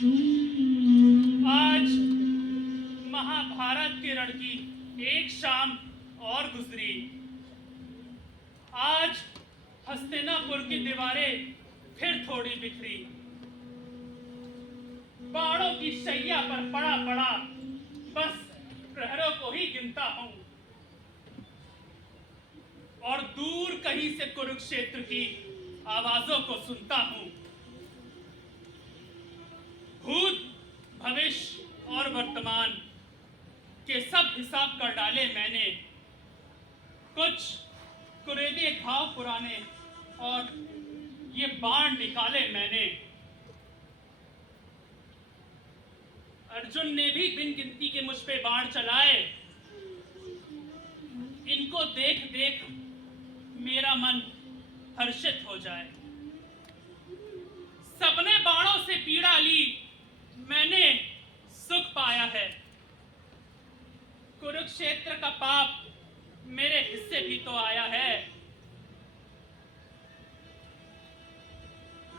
आज महाभारत के रण की एक शाम और गुजरी। आज हस्तिनापुर की दीवारें फिर थोड़ी बिखरी। बाणों की शैया पर पड़ा पड़ा बस प्रहरों को ही गिनता हूं और दूर कहीं से कुरुक्षेत्र की आवाजों को सुनता हूं। भूत, भविष्य और वर्तमान के सब हिसाब कर डाले मैंने। कुछ कुरेदे घाव पुराने और ये बाण निकाले मैंने। अर्जुन ने भी बिन गिनती के मुझ पे बाण चलाए। इनको देख देख मेरा मन हर्षित हो जाए। सबने बाणों से पीड़ा ली, मैंने सुख पाया है। कुरुक्षेत्र का पाप मेरे हिस्से भी तो आया है।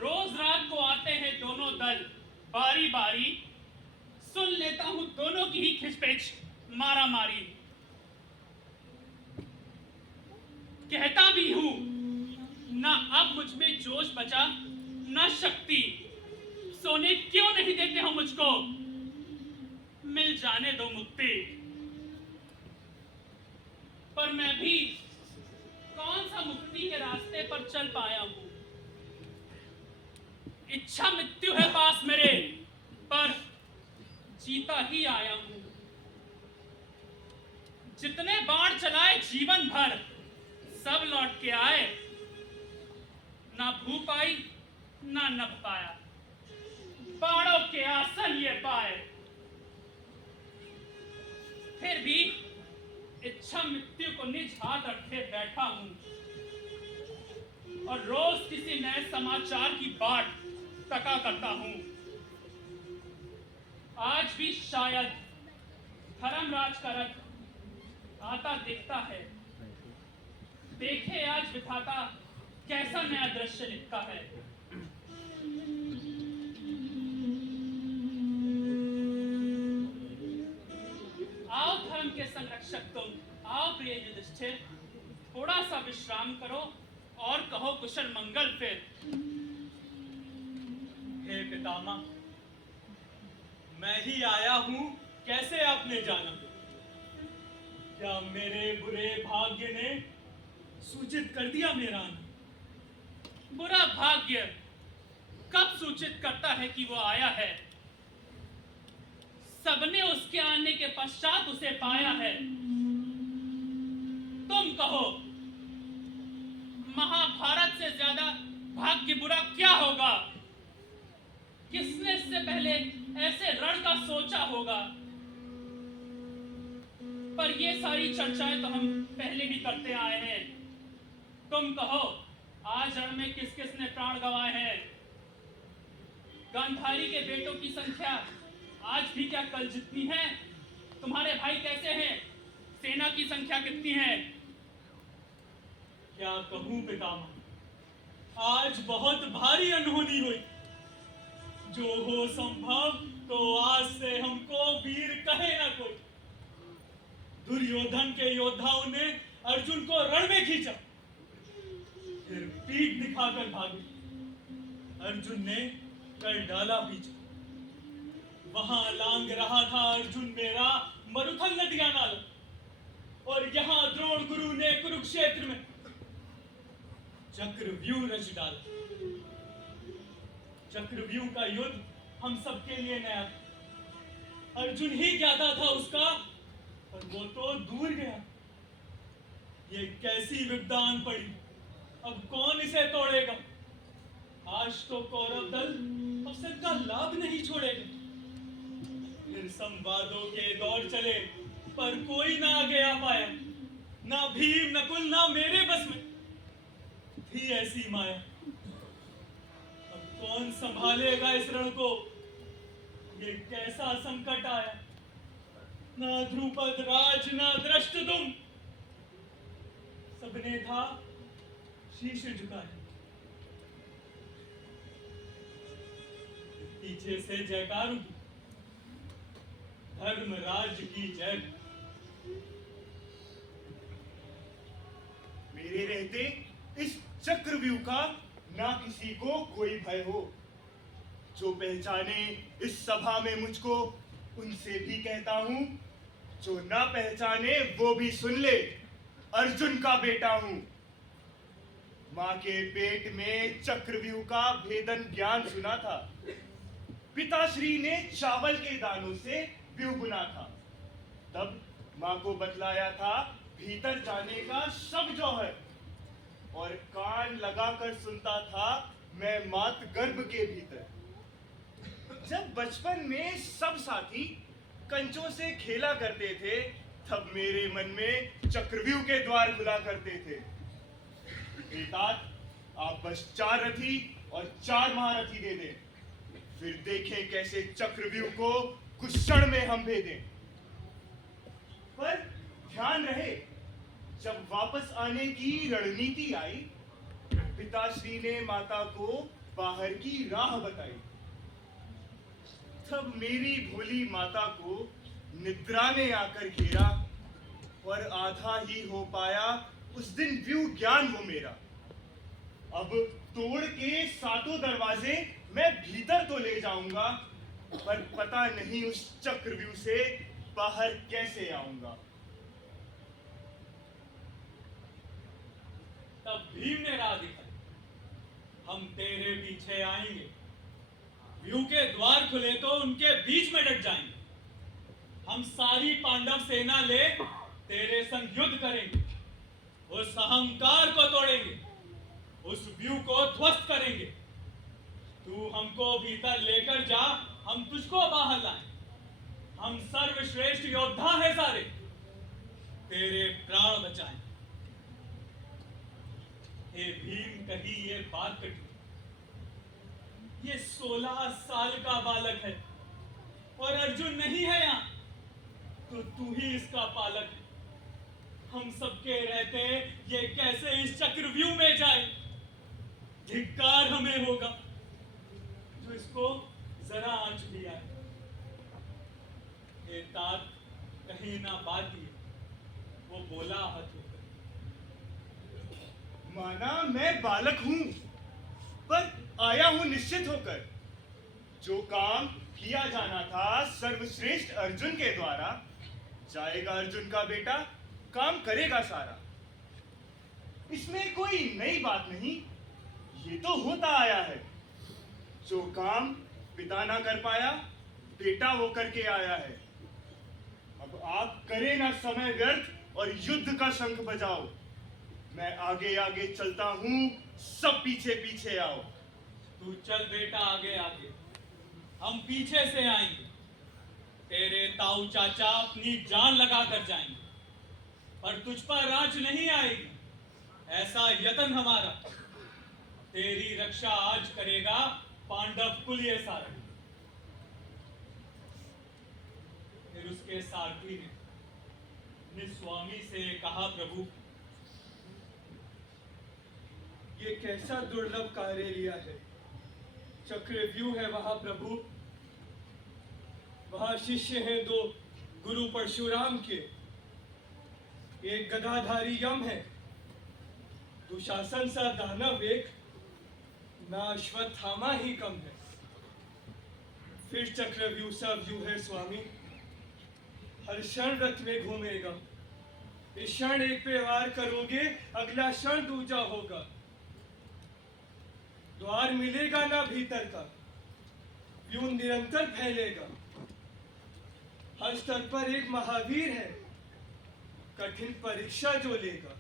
रोज रात को आते हैं दोनों दल बारी बारी। सुन लेता हूं दोनों की ही खिचपिच मारा मारी। कहता भी हूं ना अब मुझ में जोश बचा ना शक्ति। सोने क्यों नहीं देते हो मुझको, मिल जाने दो मुक्ति। पर मैं भी कौन सा मुक्ति के रास्ते पर चल पाया हूं। इच्छा मृत्यु है पास मेरे, पर जीता ही आया हूं। जितने बाण चलाए जीवन भर सब लौट के आए। ना भूख आई ना नभ पाया, बाणों के आसन ये पाए। फिर भी इच्छा मृत्यु को निज हाथ रखे बैठा हूं और रोज किसी नए समाचार की बाट तका करता हूं। आज भी शायद धर्मराज का रथ आता दिखता है। देखे आज विधाता कैसा नया दृश्य लिखता है। आओ धर्म के संरक्षक तुम, आओ प्रिय युधिष्ठिर, थोड़ा सा विश्राम करो और कहो कुशल मंगल फिर। हे पितामह, मैं ही आया हूं, कैसे आपने जाना? क्या मेरे बुरे भाग्य ने सूचित कर दिया मेरा आना? बुरा भाग्य कब सूचित करता है कि वो आया है? सबने उसके आने के पश्चात उसे पाया है। तुम कहो, महाभारत से ज्यादा भाग्य बुरा क्या होगा? किसने इससे पहले ऐसे रण का सोचा होगा? पर ये सारी चर्चाएं तो हम पहले भी करते आए हैं। तुम कहो, आज रण में किस किस ने प्राण गंवाए हैं? गांधारी के बेटों की संख्या आज भी क्या कल जितनी है? तुम्हारे भाई कैसे हैं? सेना की संख्या कितनी है? क्या कहूं पितामह, आज बहुत भारी अनहोनी हुई। जो हो संभव तो आज से हमको वीर कहे ना कोई। दुर्योधन के योद्धाओं ने अर्जुन को रण में खींचा, फिर पीठ दिखाकर भागे। अर्जुन ने कर डाला पीछे। वहां लांग रहा था अर्जुन मेरा मरुथल नदिया नाला, और यहां द्रोण गुरु ने कुरुक्षेत्र में चक्रव्यूह रच डाला। चक्रव्यूह का युद्ध हम सबके लिए नया था। अर्जुन ही ज्ञाता था उसका, पर वो तो दूर गया। ये कैसी विद्वान पड़ी, अब कौन इसे तोड़ेगा? आज तो कौरव दल अवसर का लाभ नहीं छोड़ेगा। फिर संवादों के दौर चले, पर कोई ना आगे आ पाया। ना भीम नकुल ना मेरे बस में थी ऐसी माया। अब कौन संभालेगा इस रण को? ये कैसा संकट आया। ना ध्रुपद राज ना धृष्टद्युम्न, सबने था शीश झुकाया। पीछे से जयकार होगी, धर्मराज की जय। मेरे रहते इस चक्रव्यूह का ना किसी को कोई भय हो। जो पहचाने इस सभा में मुझको, उनसे भी कहता हूं, जो ना पहचाने वो भी सुन ले, अर्जुन का बेटा हूं। मां के पेट में चक्रव्यूह का भेदन ज्ञान सुना था। पिताश्री ने चावल के दानों से व्यूह बुना था। तब मां को बतलाया था भीतर जाने का सब जौहर, और कान लगाकर सुनता था मैं मात गर्भ के भीतर। जब बचपन में सब साथी कंचों से खेला करते थे, तब मेरे मन में चक्रव्यूह के द्वार खुला करते थे। हे तात, आप बस 4 रथी और 4 महारथी दे दें, फिर देखें कैसे चक्रव्यूह को कुछ क्षण में हम भेदें। पर ध्यान रहे, जब वापस आने की रणनीति आई, पिताश्री ने माता को बाहर की राह बताई। तब मेरी भोली माता को निद्रा ने आकर घेरा, और आधा ही हो पाया उस दिन व्यूह ज्ञान वो मेरा। अब तोड़ के 7 दरवाजे मैं भीतर तो ले जाऊंगा, पर पता नहीं उस चक्रव्यूह से बाहर कैसे आऊंगा। तब भीम ने राह दिखाई, हम तेरे पीछे आएंगे। व्यूह के द्वार खुले तो उनके बीच में डट जाएंगे। हम सारी पांडव सेना ले तेरे संग युद्ध करेंगे, उस अहंकार को तोड़ेंगे, उस व्यूह को ध्वस्त करेंगे। तू हमको भीतर लेकर जा, हम तुझको बाहर लाएं। हम सर्वश्रेष्ठ योद्धा हैं सारे, तेरे प्राण बचाएं। हे भीम, कही ये बात कटी। ये 16 साल का बालक है और अर्जुन नहीं है यहाँ, तो तू ही इसका पालक है। हम सबके रहते ये कैसे इस चक्रव्यूह में जाए? धिक्कार हमें होगा जो इसको जरा आंच भी आए। ये तात, कहीं ना बात ही, वो बोला हाथ होकर। माना मैं बालक हूं, पर आया हूं निश्चित होकर। जो काम किया जाना था सर्वश्रेष्ठ अर्जुन के द्वारा, जाएगा अर्जुन का बेटा, काम करेगा सारा। इसमें कोई नई बात नहीं, ये तो होता आया है। जो काम पिता ना कर पाया, बेटा वो करके आया है। अब आप करें ना समय व्यर्थ और युद्ध का शंख बजाओ। मैं आगे आगे चलता हूं, सब पीछे पीछे आओ। तू चल बेटा आगे आगे, हम पीछे से आएंगे। तेरे ताऊ चाचा अपनी जान लगा कर जाएंगे, पर तुझ पर राज नहीं आएगी, ऐसा यत्न हमारा। तेरी रक्षा आज करेगा पांडव कुल ये सारा। फिर उसके सारथी ने अपने स्वामी से कहा, प्रभु, ये कैसा दुर्लभ कार्य लिया है। चक्रव्यूह है वहां प्रभु, वहां शिष्य हैं 2 गुरु परशुराम के, एक गदाधारी यम है, दुशासन सा दानव एक, ना अश्वत्थामा ही कम है। फिर चक्रव्यूह सा व्यूह है स्वामी, हर क्षण रथ में घूमेगा। इस क्षण एक पे वार करोगे, अगला क्षण दूजा होगा। द्वार मिलेगा ना भीतर का, व्यूह निरंतर फैलेगा। हर स्तर पर एक महावीर है, कठिन परीक्षा जो लेगा।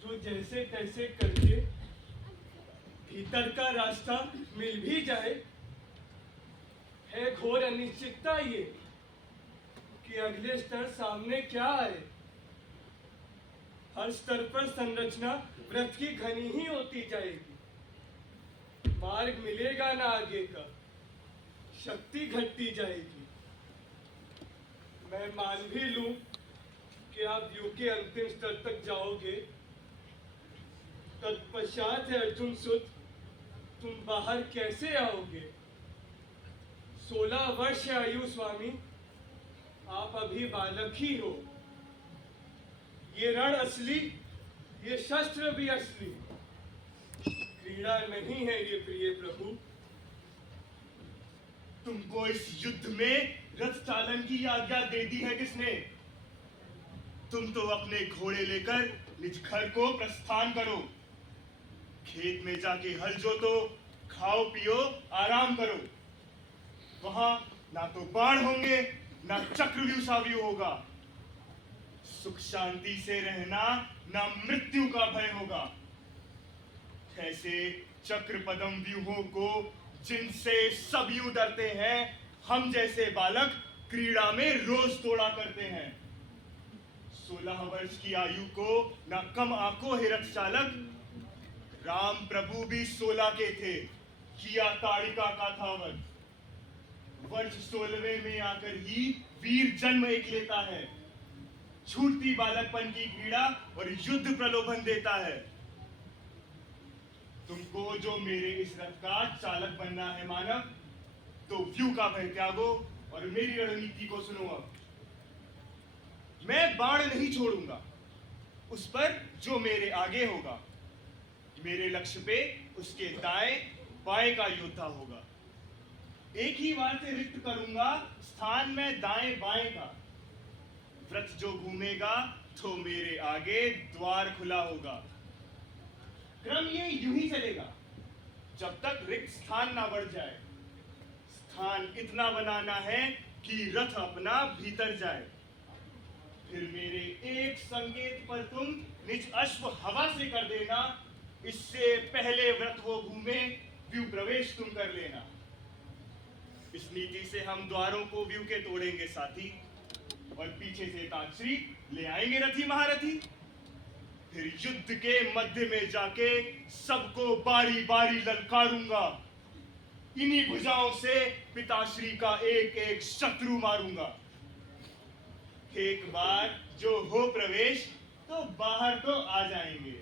जो जैसे तैसे करके भीतर का रास्ता मिल भी जाए, है घोर अनिश्चितता ये कि अगले स्तर सामने क्या आए। हर स्तर पर संरचना व्रत की घनी ही होती जाएगी। मार्ग मिलेगा ना आगे का, शक्ति घटती जाएगी। मैं मान भी लूं कि आप व्यूह के अंतिम स्तर तक जाओगे, तत्पश्चात है अर्जुन सुत तुम बाहर कैसे आओगे? 16 वर्ष आयु स्वामी, आप अभी बालक ही हो। ये रण असली, ये शस्त्र भी असली, क्रीड़ा नहीं है ये प्रिय प्रभु। तुमको इस युद्ध में रथ चालन की आज्ञा दे दी है किसने? तुम तो अपने घोड़े लेकर निज घर को प्रस्थान करो। खेत में जाके हल जोतो, खाओ पियो, आराम करो। वहां ना तो बाण होंगे, ना चक्रव्यूह साव्यूह होगा। सुख शांति से रहना, ना मृत्यु का भय होगा। ऐसे चक्र पदम व्यूहों को जिनसे सब यूं डरते हैं, हम जैसे बालक क्रीड़ा में रोज तोड़ा करते हैं। 16 वर्ष की आयु को न कम आंको हे रथ चालक। राम प्रभु भी 16 के थे, किया ताड़िका का था वध। वर्ष 16वें में आकर ही वीर जन्म एक लेता है। छूटती बालकपन की पीड़ा और युद्ध प्रलोभन देता है। तुमको जो मेरे इस रथ का चालक बनना है मानव, तो व्यू का भय त्यागो और मेरी रणनीति को सुनो। अब मैं बाण नहीं छोड़ूंगा उस पर जो मेरे आगे होगा। मेरे लक्ष्य पे उसके दाएं बाएं का योद्धा होगा। एक ही बार से रिक्त करूंगा स्थान में दाएं बाएं का। व्रत जो घूमेगा तो मेरे आगे द्वार खुला होगा। क्रम ये यूं ही चलेगा जब तक रिक्त स्थान ना बढ़ जाए। स्थान इतना बनाना है कि रथ अपना भीतर जाए। फिर मेरे एक संकेत पर तुम निज अश्व हवा से कर देना। इससे पहले व्रत वो घूमे, व्यू प्रवेश तुम कर लेना। इस नीति से हम द्वारों को व्यू के तोड़ेंगे साथी, और पीछे से ताक्षरी ले आएंगे रथी महारथी। फिर युद्ध के मध्य में जाके सबको बारी बारी ललकारूंगा। इन्हीं भुजाओं से पिताश्री का एक एक शत्रु मारूंगा। एक बार जो हो प्रवेश तो बाहर तो आ जाएंगे।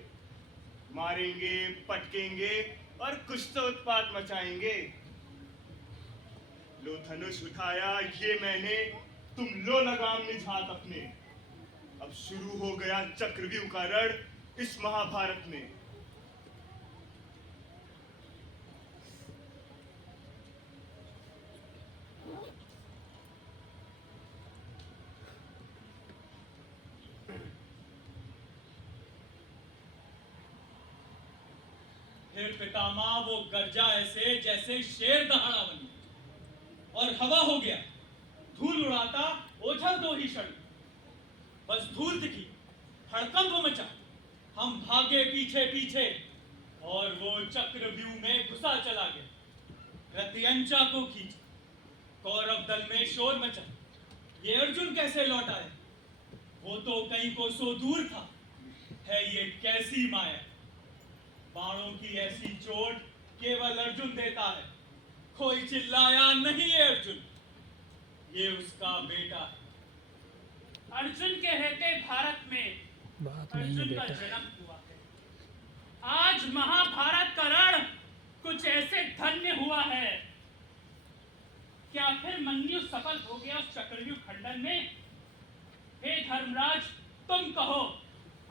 मारेंगे, पटकेंगे और कुछ तो उत्पात मचाएंगे। लो धनुष उठाया ये मैंने, तुम लो लगाम निज हाथ अपने। अब शुरू हो गया चक्रव्यूह का रण इस महाभारत में। फिर पितामह वो गर्जा ऐसे जैसे शेर दहाड़ा बनी, और हवा हो गया धूल उड़ाता ओझल दो ही क्षण। बस धूल दिखी, हड़कंप मचा, हम भागे पीछे पीछे, और वो चक्रव्यूह में घुसा चला गया। रतियंचा को खींच, कौरव दल में शोर मचा। ये अर्जुन कैसे लौट आए? वो तो कहीं कोसों दूर था। है ये कैसी माया? बाणों की ऐसी चोट केवल अर्जुन देता है। कोई चिल्लाया नहीं है अर्जुन, ये उसका बेटा है। अर्जुन के रहते भारत में अर्जुन का जन्म हुआ है। आज महाभारत का रण कुछ ऐसे धन्य हुआ है। क्या फिर मन्यु सफल हो गया उस चक्रव्यूह खंडन में? हे धर्मराज, तुम कहो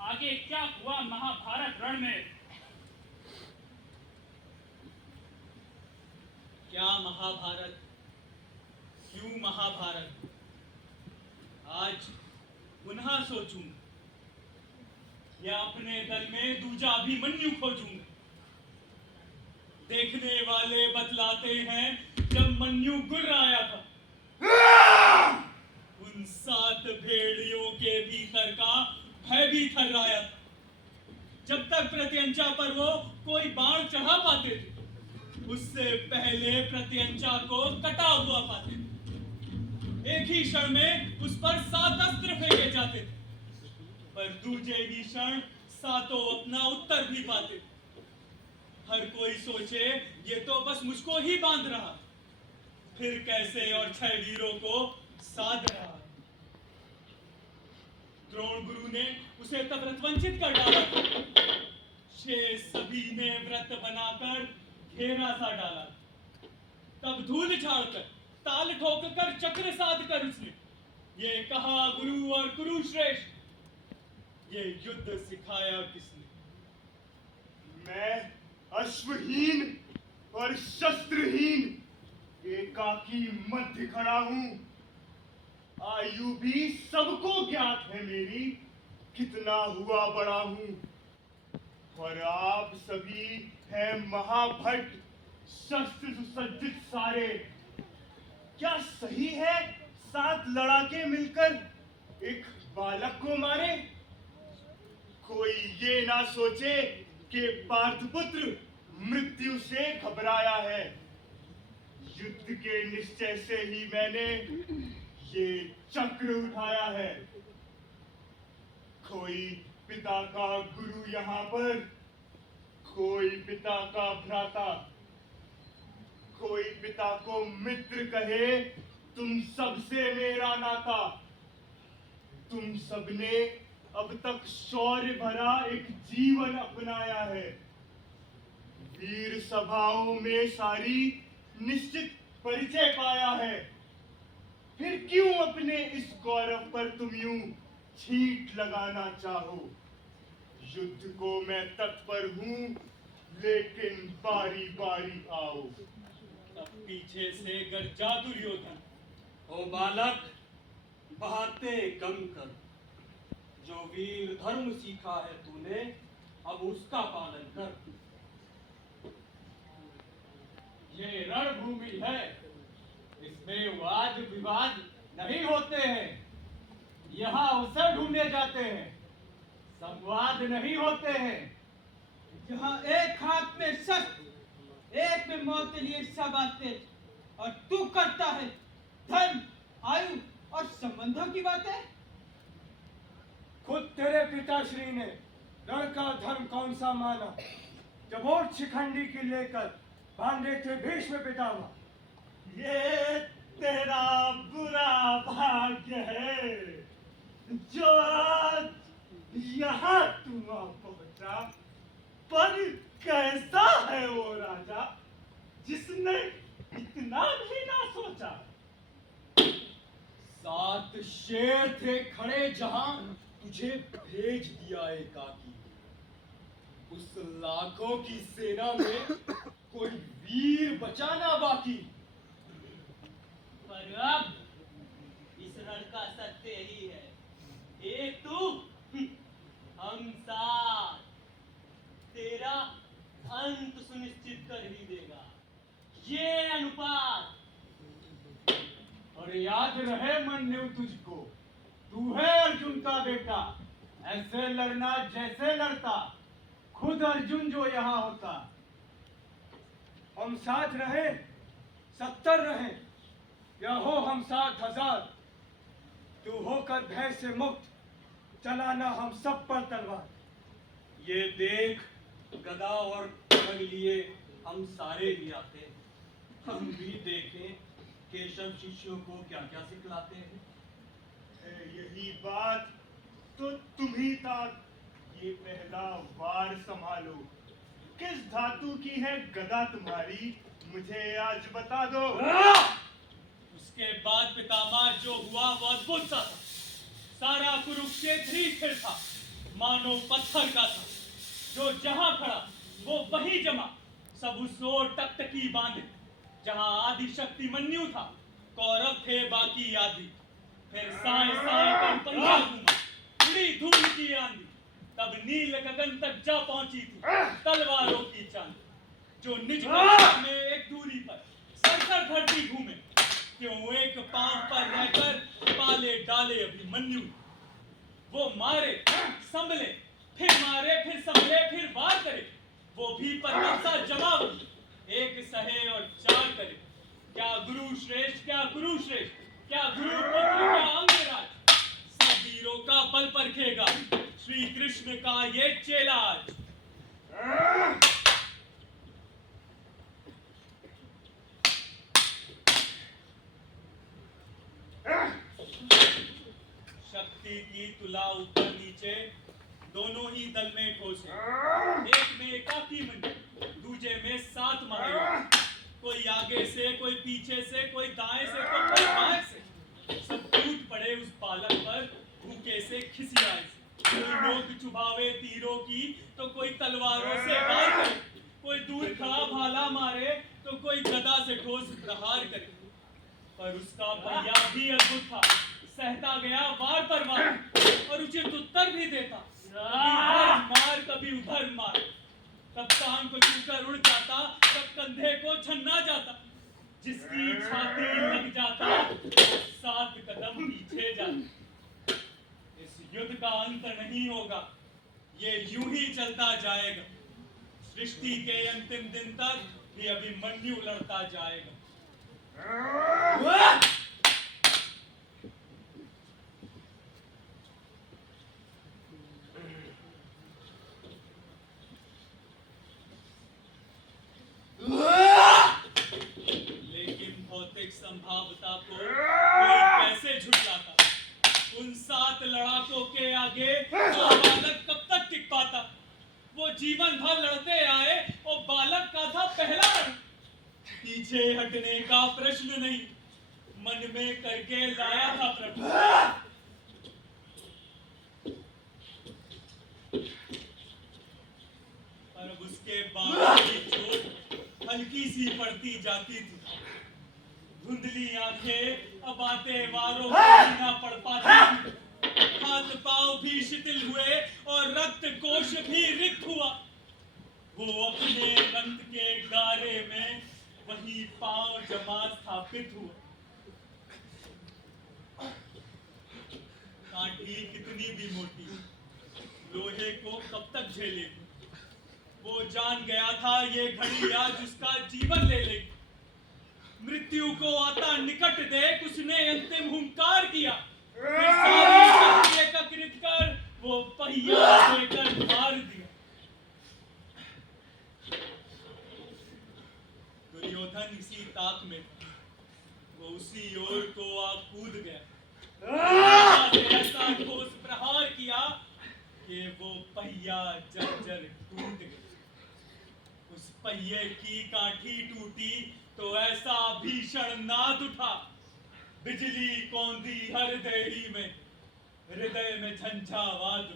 आगे क्या हुआ महाभारत रण में? क्या महाभारत? क्यों महाभारत? आज पुनः सोचूंगा, या अपने दल में दूजा अभिमन्यु खोजूंगा। देखने वाले बतलाते हैं जब मन्यु गुर्र आया था, उन 7 भेड़ियों के भीतर का भय भी थर्राया था। जब तक प्रत्यंचा पर वो कोई बाण चढ़ा पाते थे, उससे पहले प्रत्यंचा को कटा हुआ पाते थे। एक ही क्षण में उस पर 7 अस्त्र फेंके जाते थे, पर दूजे ही क्षण 7 अपना उत्तर भी पाते थे। हर कोई सोचे ये तो बस मुझको ही बांध रहा, फिर कैसे और 6 वीरों को साध रहा। द्रोण गुरु ने उसे तब व्रतवंचित कर डाला। शेष सभी ने व्रत बनाकर घेरा सा डाला। तब धूल झाड़कर ताल ठोककर चक्र साध कर उसने ये कहा, गुरु और कुरुश्रेष्ठ, ये युद्ध सिखाया किसने? मैं अश्वहीन और शस्त्रहीन एकाकी मध्य खड़ा हूं। आयु भी सबको ज्ञात है मेरी, कितना हुआ बड़ा हूं। और आप सभी हैं महाभट, शस्त्र सुसज्जित सारे। क्या सही है 7 लड़ाके मिलकर एक बालक को मारे? कोई ये ना सोचे कि पार्थपुत्र मृत्यु से घबराया है। युद्ध के निश्चय से ही मैंने ये चक्र उठाया है। कोई पिता का गुरु यहाँ पर, कोई पिता का भ्राता, कोई पिता को मित्र कहे, तुम सबसे मेरा नाता। तुम सबने अब तक शौर्य भरा एक जीवन अपनाया है। वीर सभाओं में सारी निश्चित परिचय पाया है। फिर क्यों अपने इस गौरव पर तुम यूं छींट लगाना चाहो? युद्ध को मैं तत्पर हूं, लेकिन बारी बारी आओ। तब पीछे से गर्जा दुर्योधन, ओ बालक, बहाते कम कर। जो वीर धर्म सीखा है तूने, अब उसका पालन कर। ये रणभूमि है, इसमें वाद विवाद नहीं होते हैं। यहाँ अवसर ढूंढे जाते हैं, संवाद नहीं होते हैं। जहाँ एक हाथ में शस्त्र, एक में मौत के लिए सब आते, और तू करता है धर्म, आयु और संबंधों की बातें। खुद तेरे पिताश्री ने रण का धर्म कौन सा माना, जब और शिखंडी की लेकर बांधे थे भीष्म पितामह। ये तेरा बुरा भाग्य है जो आज यहाँ तू आ पहुंचा। पर कैसा है वो राजा जिसने इतना भी ना सोचा? 7 शेर थे खड़े जहां, तुझे भेज दिया एकाकी। उस लाखों की सेना में कोई वीर बचाना बाकी। पर अब इस रण का सत्य यही है, एक तू, हम 7, तेरा अंत सुनिश्चित कर ही देगा ये अनुपात। और याद रहे मन्यु तुझको, तू है अर्जुन का बेटा। ऐसे लड़ना जैसे लड़ता खुद अर्जुन जो यहाँ होता। हम 7 रहे, 70 रहे, या हो हम 7,000, तू होकर भय से मुक्त, चलाना हम सब पर तलवार। ये देख, गदा और खड्ग लिए हम सारे ही आते हैं। हम भी देखें केशव शिष्यों को क्या क्या सिखलाते हैं। है यही बात तो तुम ही था। ये पहला वार संभालो। किस धातु की है गदा तुम्हारी, मुझे आज बता दो। उसके बाद पितामह जो हुआ वो अद्भुत सा था। सारा कुरुक्षेत्र ही स्थिर था, मानो पत्थर का था। जो जहां खड़ा वो वही जमा, सब उस ओर टकटकी बांधे। जहां आदि शक्ति मन्यु था, कौरव थे बाकी आदि। फिर साए साए कर पंजा घूमा, उड़ी धूल की आंधी। तब नील गगन तक जा पहुंची थी तलवारों की चांद। जो निज भाषा में एक दूरी पर सरसर धरती घूमे, क्यों एक पांव पर रहकर पाले डाले अभिमन्यु। वो मारे संभले, फिर मारे, फिर संभले, फिर वार करे। वो भी पर्वत सा जवाब, एक सहे और 4 करे। क्या गुरु श्रेष्ठ, क्या गुरु श्रेष्ठ, क्या गुरु पुत्र, क्या अंगराज। सब वीरों का बल परखेगा श्री कृष्ण का ये चेला आज। शक्ति की तुला ऊपर नीचे दोनों ही दल में ठोसे। एक में एकाकी मंडल, कूजे में 7 मारेगा। कोई आगे से, कोई पीछे से, कोई दाएं से, तो कोई बाएं से। सब टूट पड़े उस बालक पर भूखे से खिसियाए से। कोई नोक चुभावे तीरों की तो कोई तलवारों से वार करे, कोई दूर खड़ा भाला मारे तो कोई गदा से ठोस प्रहार करे। पर उसका पहिया भी अद्भुत था, सहता गया वार पर वार और उचित उत्तर भी देता। कभी इधर मार, कभी उधर मार। तब कान को छूकर उड़ जाता, तब कंधे को छन्ना जाता। जिसकी छाती लग जाता, 7 कदम पीछे जाता। इस युद्ध का अंत नहीं होगा, ये यूं ही चलता जाएगा। सृष्टि के अंतिम दिन तक ये अभिमन्यु लड़ता जाएगा। लेकिन भौतिक संभाव्यता को कोई कैसे झुठलाता? उन 7 लड़ाकों के आगे वो बालक कब तक टिक पाता? वो जीवन भर लड़ते आए और बालक का था पहला रण। पीछे हटने का प्रश्न नहीं, मन में करके लाया था प्रभु। पर अब उसके बाद की चोट हल्की सी पड़ती जाती थी। धुंधली आंखें अब आते वारों को ना पड़ पाती थी। हाथ पांव भी शिथिल हुए और रक्त कोश भी रिक्त हुआ। वो अपने रक्त के गारे में वही पांव जमा स्थापित हुआ। काठी कितनी भी मोटी, लोहे को कब तक झेलेगी? वो जान गया था ये घड़ी आज उसका जीवन ले लेगी। मृत्यु को आता निकट देख उसने अंतिम हुंकार किया। फिर सारी शक्ति एकत्रित कर वो पहिया देकर मार दिया। दुर्योधन इसी ताक में था। वो उसी ओर को आ कूद गया। ऐसा ठोस प्रहार किया कि वो पहिया जर्जर टूट गया। उस पहिए की काठी टूटी तो ऐसा भीषण नाद उठा, बिजली कौंधी हर देही में, हृदय में झंझावात।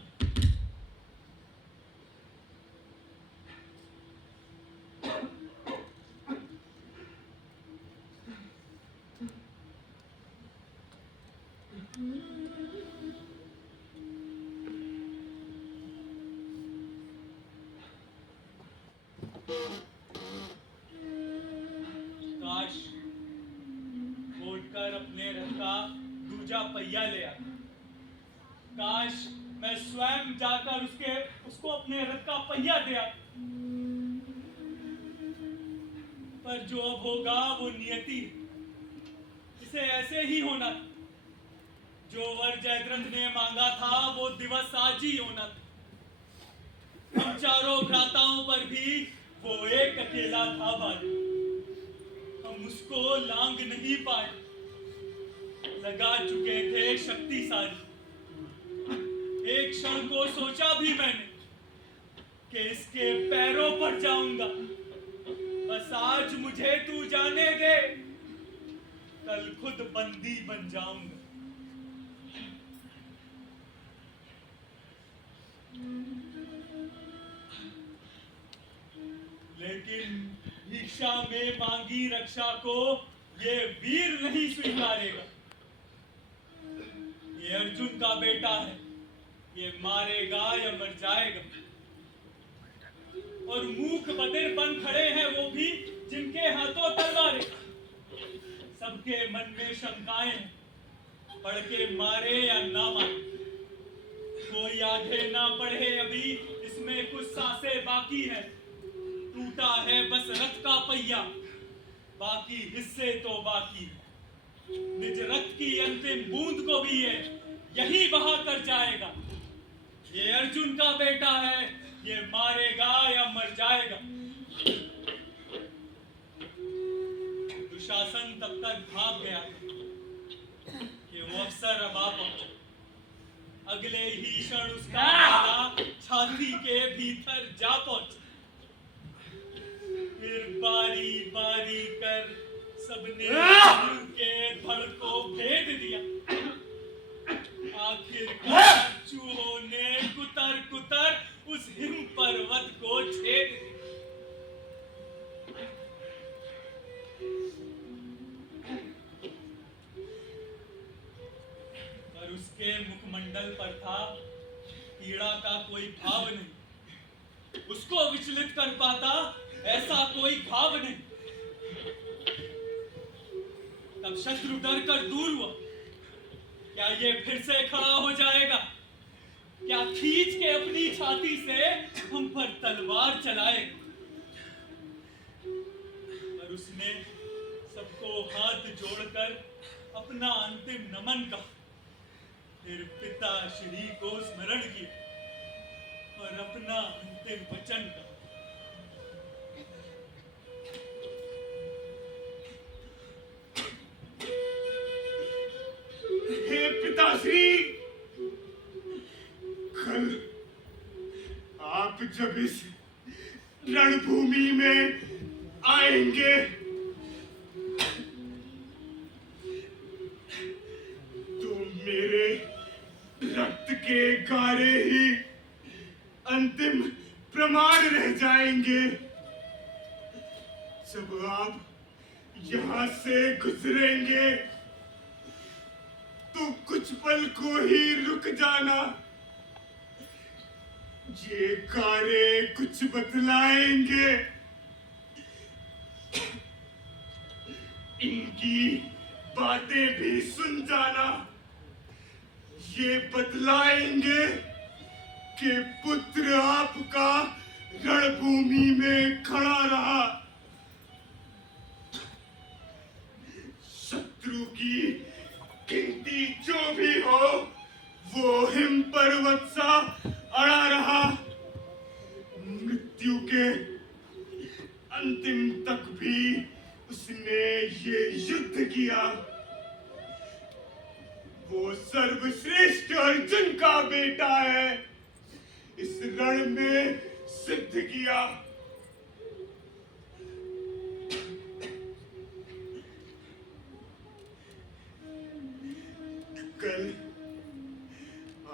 काश उठकर अपने रथ का दूजा पहिया ले आता। काश मैं स्वयं जाकर उसको अपने रथ का पहिया दे आता। पर जो अब होगा वो नियति है। इसे ऐसे ही होना था। जो वर जयद्रथ ने मांगा था वो दिवस आज ही होना था। हम चारों भ्राताओं पर भी वो एक अकेला था भाई। हम उसको लांग नहीं पाए। लगा चुके थे शक्तिशाली। एक क्षण को सोचा भी मैंने कि इसके पैरों पर जाऊंगा। बस आज मुझे तू जाने दे, कल खुद बंदी बन जाऊंगा। लेकिन भिक्षा में मांगी रक्षा को ये वीर नहीं स्वीकारेगा। ये अर्जुन का बेटा है, ये मारेगा या मर जाएगा। और मूक बधिर बन खड़े हैं वो भी जिनके हाथों तलवारें। सबके मन में शंकाएं हैं, पढ़ के मारे या ना मारे। कोई आगे ना बढ़े, अभी इसमें कुछ सांसें बाकी है। टूटा है बस रथ का पहिया, बाकी हिस्से तो बाकी। निज रथ की अंतिम बूंद को भी ये यही बहा कर जाएगा। ये अर्जुन का बेटा है, ये मारेगा या मर जाएगा। दुशासन तब तक भाग गया कि वो अफसर अब आ पहुंचा। अगले ही क्षण उसका भाला छाती के भीतर जा पहुंचा। फिर बारी बारी कर सबने गुरु के धड़ को भेद दिया। आखिरकार चूहों ने कुतर कुतर उस हिम पर्वत को छेद दिया। पर उसके मुखमंडल पर था पीड़ा का कोई भाव नहीं, उसको विचलित कर पाता ऐसा कोई भाव नहीं। तब शत्रु डर कर दूर हुआ। क्या ये फिर से खड़ा हो जाएगा? क्या खींच के अपनी छाती से हम पर तलवार चलाएगा? पर उसने सबको हाथ जोड़कर अपना अंतिम नमन कहा, फिर पिता श्री को स्मरण किया और अपना अंतिम वचन कहा। हे पिताश्री, कल आप जब इस रणभूमि में आएंगे तो मेरे रक्त के गारे ही अंतिम प्रमाण रह जाएंगे। जब आप यहां से गुजरेंगे तो कुछ पल को ही रुक जाना। ये गारे कुछ बतलाएंगे। इनकी बातें भी सुन जाना। ये बतलाएंगे कि पुत्र आपका रणभूमि में खड़ा रहा, शत्रु की गिनती जो भी हो वो हिम पर्वत सा अड़ा रहा, मृत्यु के अंतिम तक भी उसने ये युद्ध किया। वो सर्वश्रेष्ठ अर्जुन का बेटा है, इस रण में सिद्ध किया। कल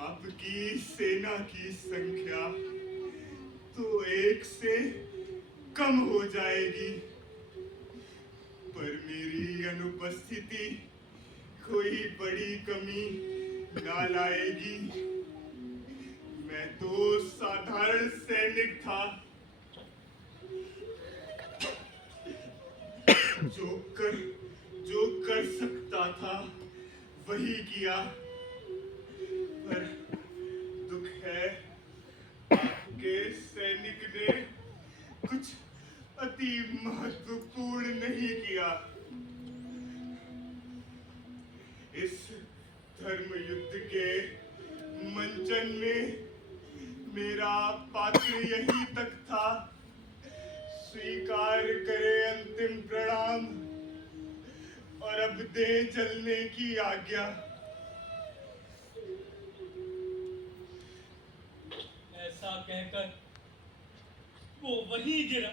आपकी सेना की संख्या तो 1 से कम हो जाएगी, पर मेरी अनुपस्थिति कोई बड़ी कमी ना लाएगी। मैं तो साधारण सैनिक था, जो कर सकता था वही किया। पर दुख है, आपके सैनिक ने कुछ अति महत्वपूर्ण नहीं किया। इस धर्म युद्ध के मंचन में मेरा पात्र यही तक था। स्वीकार करे अंतिम प्रणाम और अब दे चलने की आज्ञा। ऐसा कहकर वो वहीं गिरा।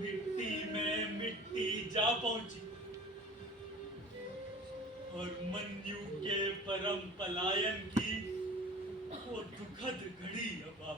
मिट्टी में मिट्टी जा पहुंची और मन्यु के परम पलायन की वो दुखद घड़ी अब आ